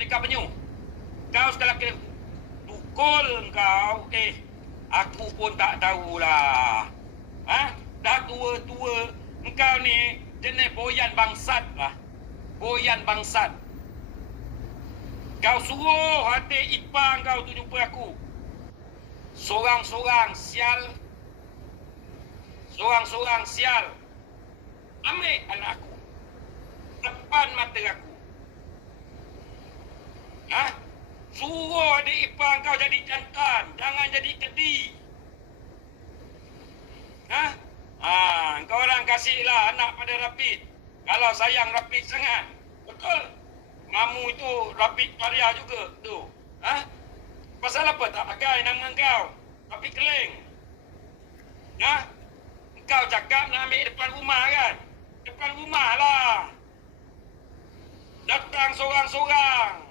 menikah penyu. Kau sekali kira tukul kau. Eh, aku pun tak tahulah. Ha? Dah tua-tua. Engkau ni jenis boyan bangsat lah. Boyan bangsat. Kau suruh hati ipang kau tu jumpa aku. Sorang-sorang sial. Sorang-sorang sial. Ambil anak aku. Depan mata aku. Ha? Suruh adik ipar kau jadi jantan. Jangan jadi kedi. Ha? Ha, kau orang kasihlah anak pada Rapid. Kalau sayang Rapid sangat. Betul. Mamu itu Rapid Paria juga. Tu. Ha? Pasal apa tak pakai nama kau? Rapid Keling. Ha? Kau cakap nak ambil depan rumah kan? Depan rumah lah. Datang seorang-seorang.